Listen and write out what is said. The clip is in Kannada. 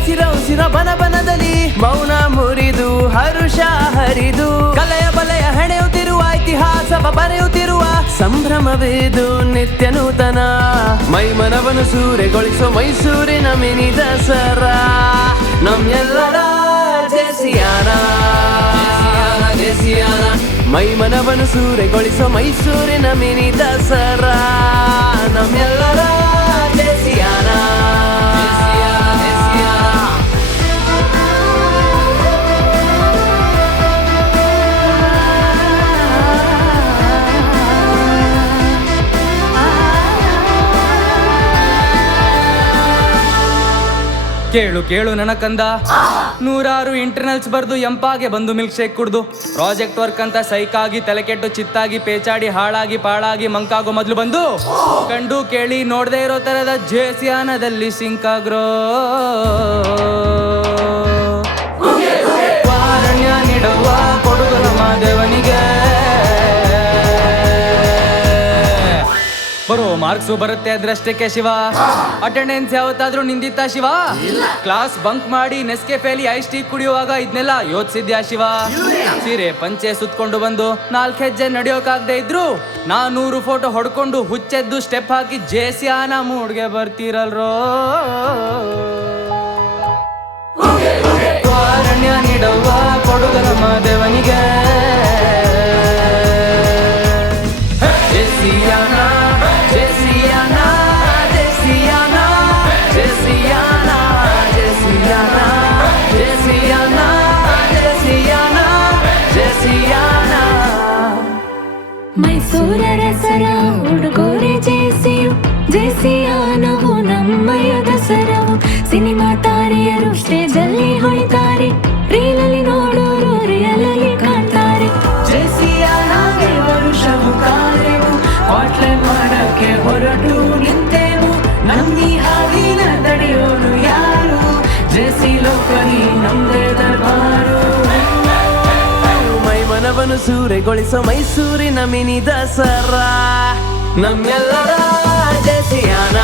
ಹಸಿರ ಉಸಿರ ಬನದಲ್ಲಿ ಮೌನ ಮುರಿದು ಹರುಷ ಹರಿದು ಕಲೆಯ ಬಲೆಯ ಹೆಣೆಯುತ್ತಿರುವ ಇತಿಹಾಸವ ಬರೆಯುತ್ತಿರುವ ಸಂಭ್ರಮವಿದು ನಿತ್ಯ ನೂತನ ಮೈಮನವನ್ನು ಸೂರೆಗೊಳಿಸೋ ಮೈಸೂರಿನ ಮಿನಿ ದಸರಾ ನಮ್ಮೆಲ್ಲರ ಜೇಸಿಯಾನ ಮೈಮನವನ್ನು ಸೂರೆಗೊಳಿಸೋ ಮೈಸೂರಿನ ಮಿನಿ ದಸರಾ ನಮ್ಮೆಲ್ಲರ ಜೇಸಿಯಾನ ಕೇಳು ಕೇಳು ನನ್ನ ಕಂದ, 100 ಇಂಟರ್ನಲ್ಸ್ ಬರ್ದು ಎಂಪಾಗೆ ಬಂದು ಮಿಲ್ಕ್ ಶೇಕ್ ಕುಡ್ದು ಪ್ರಾಜೆಕ್ಟ್ ವರ್ಕ್ ಅಂತ ಸೈಕಾಗಿ ತಲೆ ಕೆಟ್ಟು ಚಿತ್ತಾಗಿ ಪೇಚಾಡಿ ಹಾಳಾಗಿ ಪಾಳಾಗಿ ಮಂಕಾಗೋ ಮೊದಲು ಬಂದು ಕಂಡು ಕೇಳಿ ನೋಡದೆ ಇರೋ ತರದ ಜೇಸಿಯಾನದಲ್ಲಿ ಸಿಂಕಾಗ್ರೋ ವಾರಣ್ಯ ನೀಡುವ ಕೊಡುಗಲ ಮಾದೇವನಿಗೆ ಬರೋ ಮಾರ್ಕ್ಸು ಬರುತ್ತೆ ಅದ್ರಷ್ಟಕ್ಕೆ ಶಿವ. ಅಟೆಂಡೆನ್ಸ್ ಯಾವತ್ತಾದ್ರೂ ನಿಂದಿತ್ತ ಶಿವ? ಕ್ಲಾಸ್ ಬಂಕ್ ಮಾಡಿ ನೆಸ್ಕೆಫೆಲಿ ಐಸ್ ಟೀ ಕುಡಿಯುವಾಗ ಇದನ್ನೆಲ್ಲ ಯೋಚಿಸಿದ್ಯಾ ಶಿವ? ಸೀರೆ ಪಂಚೆ ಸುತ್ಕೊಂಡು ಬಂದು 4 ಹೆಜ್ಜೆ ನಡೆಯೋಕಾಗದೆ ಇದ್ರು 400 ಫೋಟೋ ಹೊಡ್ಕೊಂಡು ಹುಚ್ಚೆದ್ದು ಸ್ಟೆಪ್ ಹಾಕಿ ಜೇಸಿಯಾನ ಮೂಡ್ಗೆ ಬರ್ತೀರಲ್ರೋ. ವಾರಣ್ಯ ನೀಡುವ ಕೊಡುಗಲ ಮಾದೇವನಿಗೆ ಜೇಸಿಯಾನ ಮೈಸೂರ ಸರ ಉಡುಗೊರೆ ಜೇಸಿಯು ಜೇಸಿಯಾನವು ನಮ್ಮಯ ದಸರವು ಸಿನಿಮಾ ತಾರೆಯರು ಸ್ಟೇಜಲ್ಲಿ ಹೊಳಿತಾರೆ, ರೀಲಲ್ಲಿ ನೋಡೋರು ರಿಯಲಲ್ಲಿ ಕಾಣ್ತಾರೆ. ಜೇಸಿಯಾನಗೆ ವರುಷವು ಕಾರ್ಯವು ಕ್ವಾಟ್ಲೆ ಮಾಡಕ್ಕೆ ಹೊರಟು ನಿಂತೆವು, ನಮ್ಮಿ ಹಾವಿನ ತಡೆಯೋನು ಯಾರು? ಜೇಸಿ ಲೋಕನಿ ನಮ್ದೇ ದರ್ಬಾರು. ಮೈಮನವನ್ನು ಸೂರೆಗೊಳಿಸೋ ಮೈಸೂರಿನ ಮಿನಿ ದಸರಾ ನಮ್ಮೆಲ್ಲರ ಜೇಸಿಯಾನ.